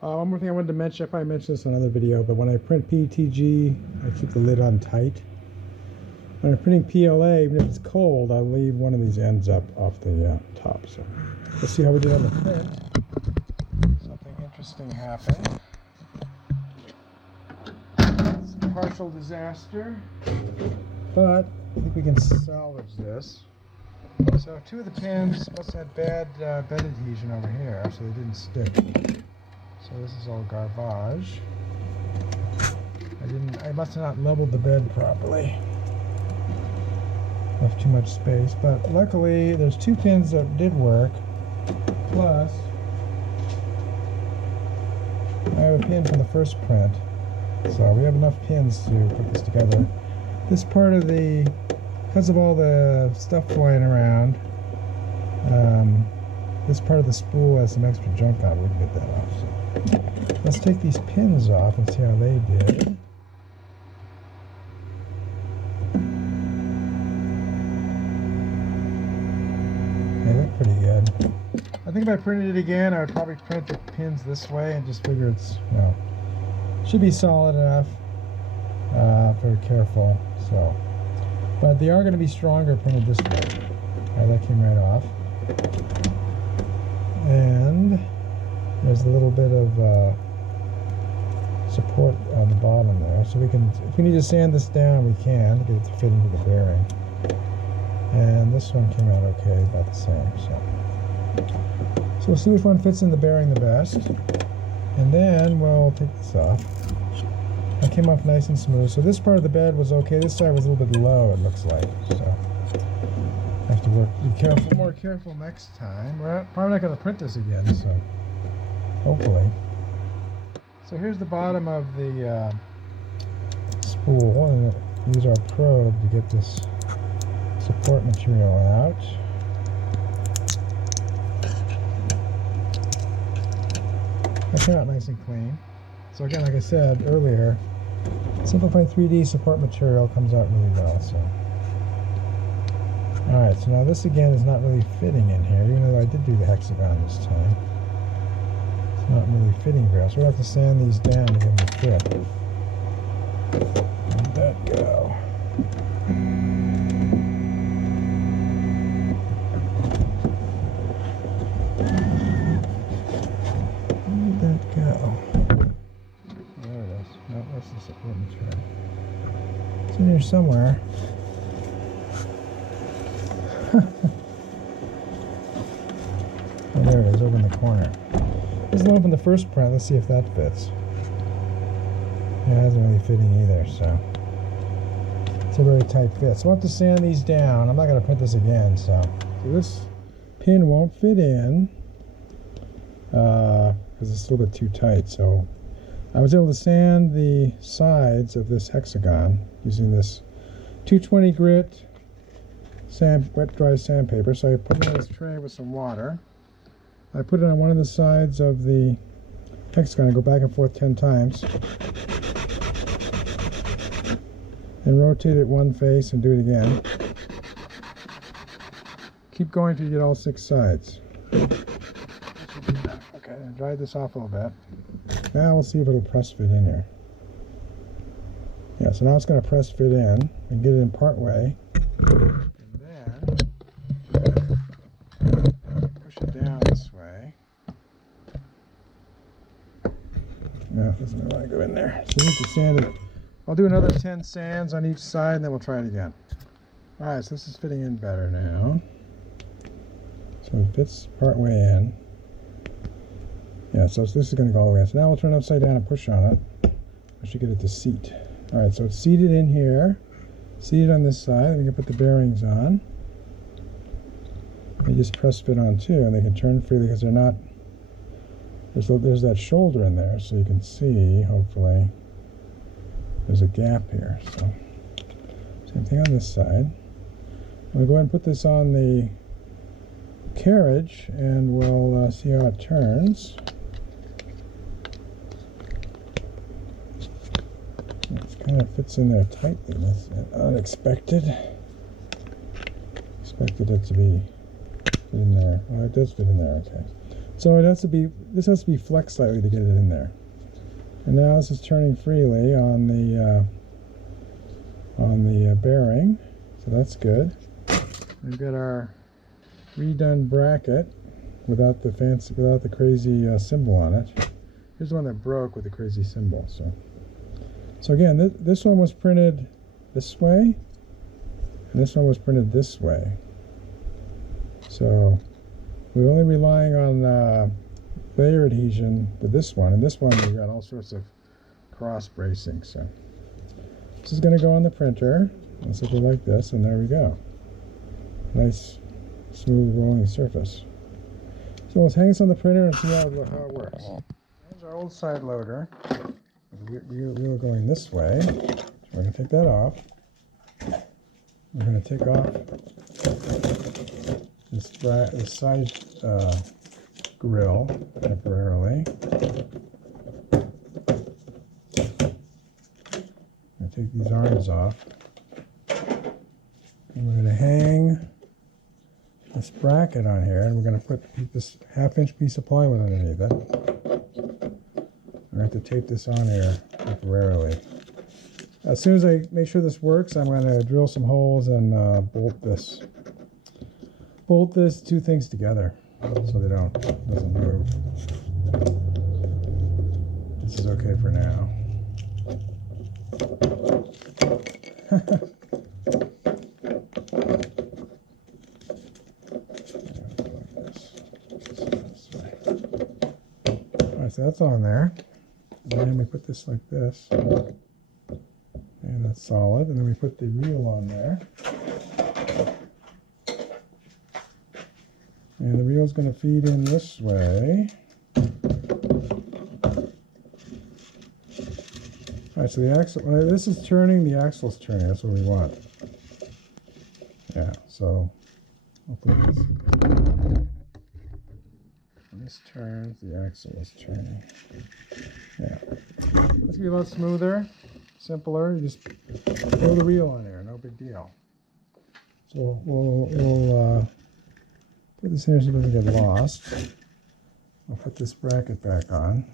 One more thing I wanted to mention, I probably mentioned this in another video, but when I print PETG, I keep the lid on tight. When I'm printing PLA, even if it's cold, I leave one of these ends up off the top. So let's see how we did on the print. Something interesting happened. It's a partial disaster, but I think we can salvage this. So two of the pins must have had bad bed adhesion over here, so they didn't stick. So this is all garbage. I must have not leveled the bed properly. Left too much space, but luckily there's two pins that did work. Plus, I have a pin from the first print, so we have enough pins to put this together. This part of the, because of all the stuff flying around, this part of the spool has some extra junk on it. We can get that off. So let's take these pins off and see how they did. They look pretty good. I think if I printed it again, I would probably print the pins this way and just figure it's, you know, should be solid enough. Very careful. So, but they are going to be stronger printed this way. All right, that came right off. And there's a little bit of support on the bottom there, so we can, if we need to sand this down, we can get it to fit into the bearing. And this one came out okay, about the same. So we'll see which one fits in the bearing the best, and then we'll take this off. That came off nice and smooth. So this part of the bed was okay. This side was a little bit low, it looks like. So I have to be careful, more careful next time. We're probably not going to print this again, so hopefully. So here's the bottom of the spool, and use our probe to get this support material out. That came out nice and clean. So again, like I said earlier, Simplified 3D support material comes out really well. So, all right. So now this again is not really fitting in here, even though I did do the hexagon this time. It's not really fitting very well. So we'll have to sand these down to get them to fit. Let that go. Where did that go? There it is. No, that's the support material. It's in here somewhere. Oh, there it is, over in the corner. This is the one from the first print. Let's see if that fits. Yeah, it isn't really fitting either, so it's a very tight fit. So we'll have to sand these down. I'm not going to print this again, so this pin won't fit in because it's a little bit too tight. So I was able to sand the sides of this hexagon using this 220 grit wet dry sandpaper. So I put it in this tray with some water. I put it on one of the sides of the hexagon. I go back and forth 10 times. And rotate it one face and do it again. Keep going till you get all 6 sides. Okay, dry this off a little bit. Now we'll see if it'll press fit in here. Yeah, so now it's going to press fit in and get it in part way. And then push it down this way. No, it doesn't really go in there. So you need to sand it. I'll do another 10 sands on each side and then we'll try it again. Alright, so this is fitting in better now. So it fits part way in. Yeah, so this is going to go all the way in. So now we'll turn it upside down and push on it. I should get it to seat. Alright, so it's seated in here. Seated on this side. We can put the bearings on. They just press fit on too, and they can turn freely because they're not... There's that shoulder in there, so you can see, hopefully, there's a gap here. So same thing on this side. I'm going to go ahead and put this on the carriage and we'll see how it turns. It kind of fits in there tightly. That's unexpected. Expected it to be fit in there. Well, it does fit in there, okay. So this has to be flexed slightly to get it in there. And now this is turning freely on the bearing, so that's good. We've got our redone bracket without the crazy symbol on it. Here's the one that broke with the crazy symbol. So again, this one was printed this way, and this one was printed this way. So we're only relying on layer adhesion with this one, and this one we've got all sorts of cross bracing. So this is going to go on the printer. Let's look like this, and there we go. Nice, smooth rolling surface. So let's hang this on the printer and see how it works. Here's our old side loader. The wheel going this way. So we're going to take that off. We're going to take off this side grill temporarily. I'm going to take these arms off. And we're going to hang this bracket on here, and we're going to put this half-inch piece of plywood underneath it. I'm going to have to tape this on here temporarily. As soon as I make sure this works, I'm going to drill some holes and bolt this two things together so they doesn't move. This is okay for now. Alright, so that's on there. And then we put this like this. And that's solid. And then we put the reel on there. And the reel's going to feed in this way. Alright, so the axle, when this is turning, the axle's turning. That's what we want. Yeah, so I'll put this. When this turns, the axle is turning. Yeah. This will be a lot smoother, simpler. You just throw the reel on there, no big deal. So we'll put this here so it doesn't get lost. I'll put this bracket back on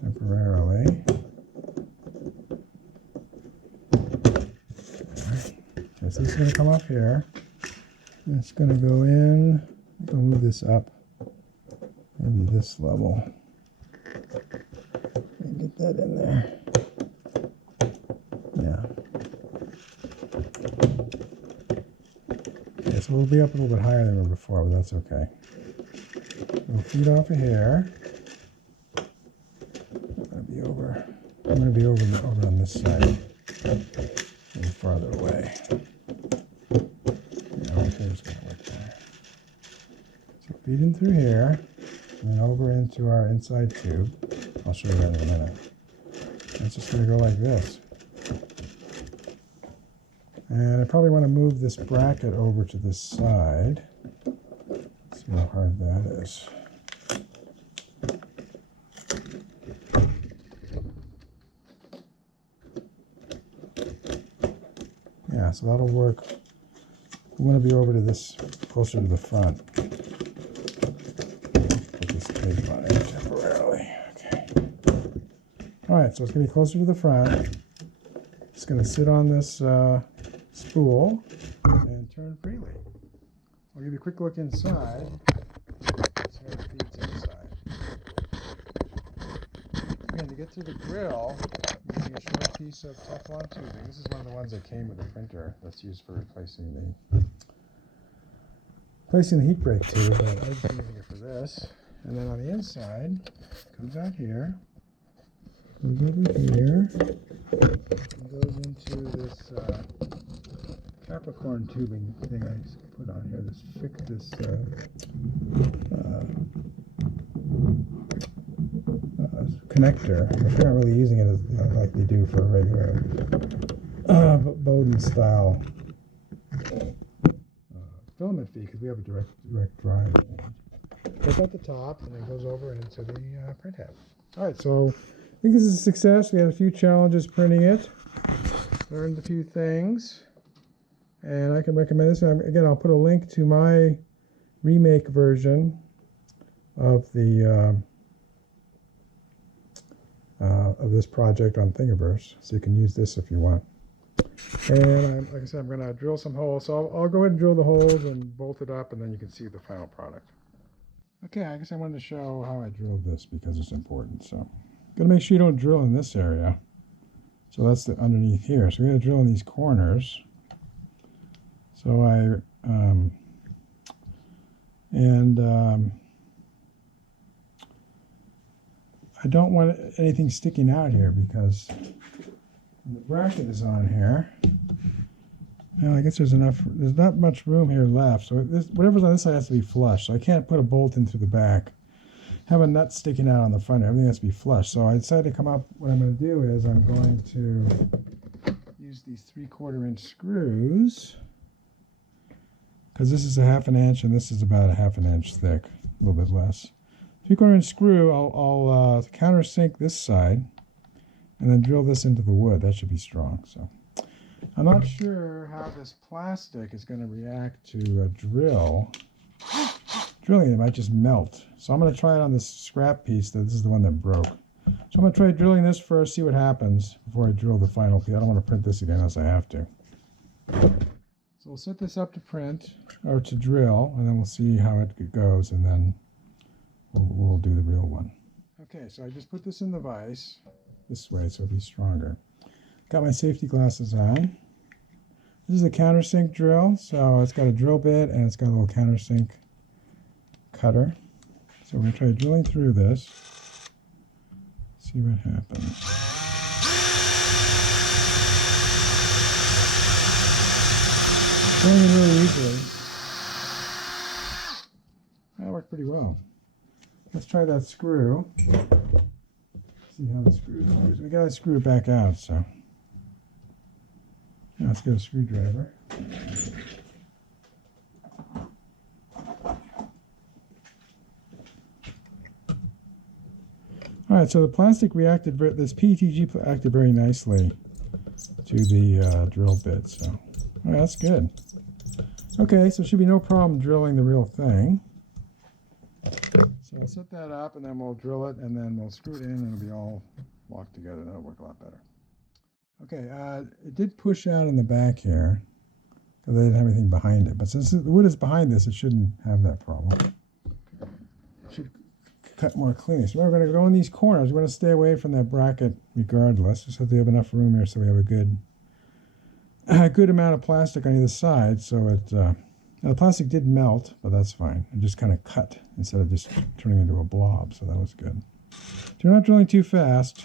temporarily. Okay, so this is going to come up here. And it's going to go in. We'll move this up, maybe this level. And get that in there. Yeah. Okay, so we'll be up a little bit higher than we were before, but that's okay. We'll feed off of here. I'm going to be over on this side, a little farther away. Yeah, okay, it's going to work there. So feed in through here, and then over into our inside tube. I'll show you that in a minute. And it's just going to go like this. And I probably want to move this bracket over to this side. See how hard that is. Yeah, so that'll work. We want to be over to this, closer to the front. Put this tape on it temporarily. Okay. All right, so it's going to be closer to the front. It's going to sit on this spool and turn freely. I'll give you a quick look inside. See how it feeds inside. Again, to get through the grill, I'm using a short piece of Teflon tubing. This is one of the ones that came with the printer that's used for replacing the heat break tube, but I'm just using it for this. And then on the inside, comes out here, goes over here, and goes into this Capricorn tubing thing I put on here. This connector. We're not really using it as like they do for a regular Bowden style filament feed, because we have a direct drive. It's at the top and then goes over into the print head. All right, so I think this is a success. We had a few challenges printing it, learned a few things, and I can recommend this. Again, I'll put a link to my remake version of the of this project on Thingiverse, so you can use this if you want. And like I said, I'm going to drill some holes. So I'll go ahead and drill the holes and bolt it up, and then you can see the final product. Okay, I guess I wanted to show how I drilled this because it's important. So, got to make sure you don't drill in this area. So that's the underneath here. So we're going to drill in these corners. So I don't want anything sticking out here because when the bracket is on here, well, I guess there's not much room here left. So whatever's on this side has to be flush. So I can't put a bolt in through the back. Have a nut sticking out on the front. Everything has to be flush. So I decided to come up, what I'm going to do is I'm going to use these 3/4 inch screws, because this is a 1/2 inch and this is about a 1/2 inch thick, a little bit less. 3/4 inch screw, I'll countersink this side and then drill this into the wood. That should be strong. So I'm not sure how this plastic is going to react to a drill. Drilling it might just melt. So I'm going to try it on this scrap piece. This is the one that broke. So I'm going to try drilling this first, see what happens before I drill the final piece. I don't want to print this again unless I have to. So we'll set this up to print, or to drill, and then we'll see how it goes, and then we'll do the real one. Okay, so I just put this in the vise this way so it'll be stronger. Got my safety glasses on. This is a countersink drill, so it's got a drill bit and it's got a little countersink cutter. So we're going to try drilling through this, see what happens. Going in really easily. That worked pretty well. Let's try that screw. See how the screw is. We gotta screw it back out, so. Now let's get a screwdriver. Alright, so the plastic reacted, this PETG acted very nicely to the drill bit, so. Alright, that's good. Okay, so there should be no problem drilling the real thing. So I'll set that up and then we'll drill it and then we'll screw it in and it'll be all locked together. That'll work a lot better. Okay, it did push out in the back here because I didn't have anything behind it. But since the wood is behind this, it shouldn't have that problem. It should cut more cleanly. So we're going to go in these corners. We're going to stay away from that bracket regardless. Just have to have enough room here so we have a good amount of plastic on either side. So it now the plastic did melt, but that's fine. It just kind of cut instead of just turning into a blob, so that was good. So you're not drilling too fast.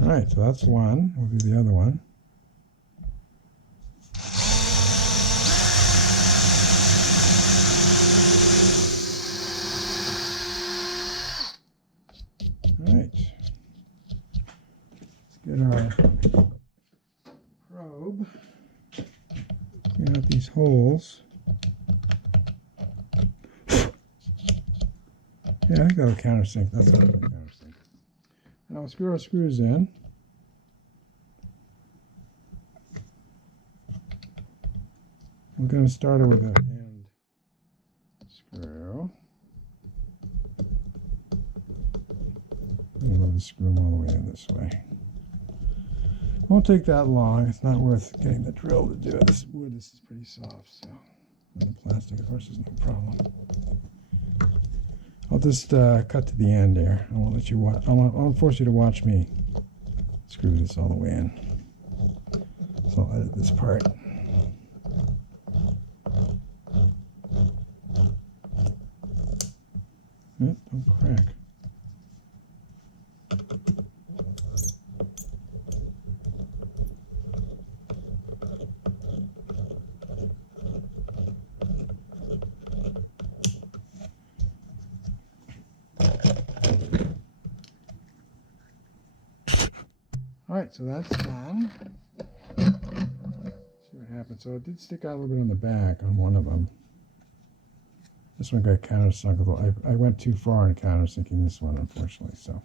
All right, so that's one. We'll do the other one. Get our probe, clean out these holes. Yeah, I think that'll countersink. That's not going to countersink. And I'll screw our screws in. We're going to start it with a hand screw. I'm going to screw them all the way in this way. Won't take that long. It's not worth getting the drill to do it. This wood is pretty soft, so. And the plastic, of course, is no problem. I'll just cut to the end there. I won't let you watch. I won't force you to watch me screw this all the way in. So I'll edit this part. Don't crack. All right, so that's done. See what happens. So it did stick out a little bit on the back on one of them. This one got countersunk. I went too far in countersinking this one, unfortunately. So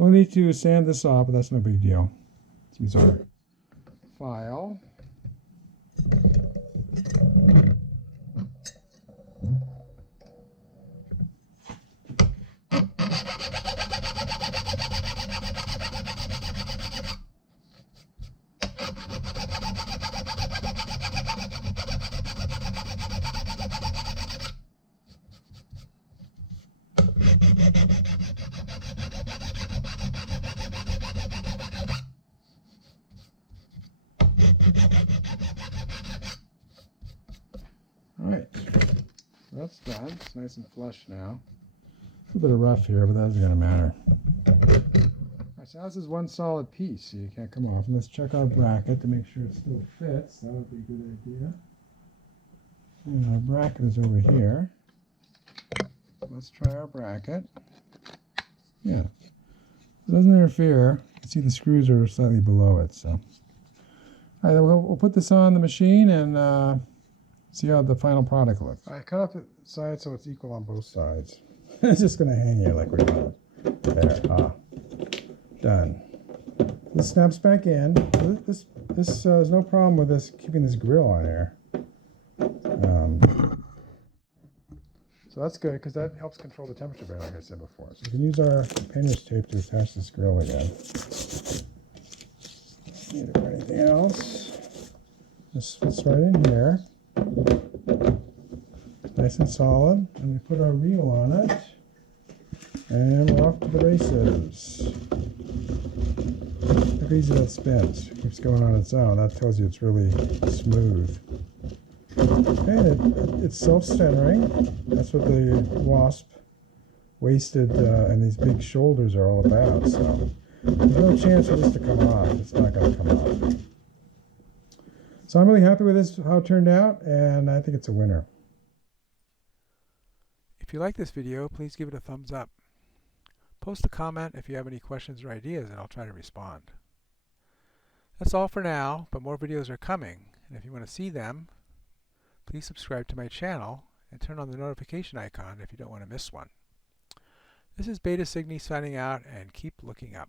So we need to sand this off, but that's no big deal. Let's use our file. Alright, that's done. It's nice and flush now. A little bit of rough here, but that isn't going to matter. Alright, so this is one solid piece, so you can't come off. And let's check our bracket to make sure it still fits. That would be a good idea. And our bracket is over here. Let's try our bracket. Yeah. It doesn't interfere. You can see the screws are slightly below it, so. Alright, we'll put this on the machine and see how the final product looks. I cut off the side so it's equal on both sides. It's just going to hang here like we want. There. Done. This snaps back in. This there's no problem with this keeping this grill on here. So that's good because that helps control the temperature better, like I said before. So we can use our painter's tape to attach this grill again. Need it for anything else? This fits right in here. Nice and solid. And we put our reel on it. And we're off to the races. Look how easy that spins. It keeps going on its own. That tells you it's really smooth. And it's self-centering. That's what the wasp wasted and these big shoulders are all about. So there's no chance for this to come off. It's not going to come off. So I'm really happy with this, how it turned out, and I think it's a winner. If you like this video, please give it a thumbs up. Post a comment if you have any questions or ideas, and I'll try to respond. That's all for now, but more videos are coming, and if you want to see them, please subscribe to my channel and turn on the notification icon if you don't want to miss one. This is Beta Cygni signing out, and keep looking up.